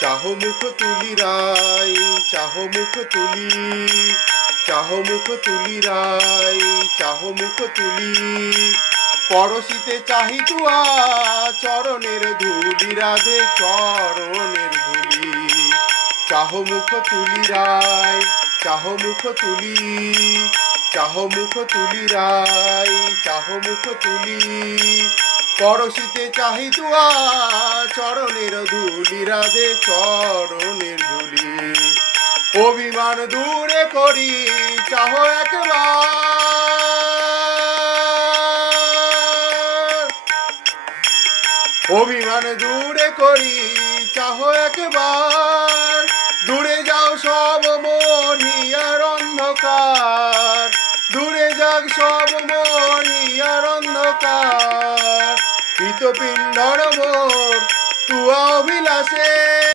চাহো মুখ তুলি রাই, চাহো মুখ তুলি, চাহো মুখ তুলি রাই, চাহো মুখ তুলি। পরশিতে চাহি তুয়া চরণের ধুলি রাধে চরণের ধুলি। চাহো মুখ তুলি রাই, চাহো মুখ তুলি, চাহো মুখ তুলি রাই, চাহো মুখ তুলি। পরশিতে চাহি তুয়া চরণের ধুলি রাধে চরণের ধুলি। অভিমান দূরে করি চাহো একবার, অভিমান দূরে করি চাহো একবার। দূরে যাও সব মনিয়ার অন্ধকার, দূরে যাক সব মনিয়ার অন্ধকার। পিতপিণ্ডর মোর তুয়া অভিলাষে।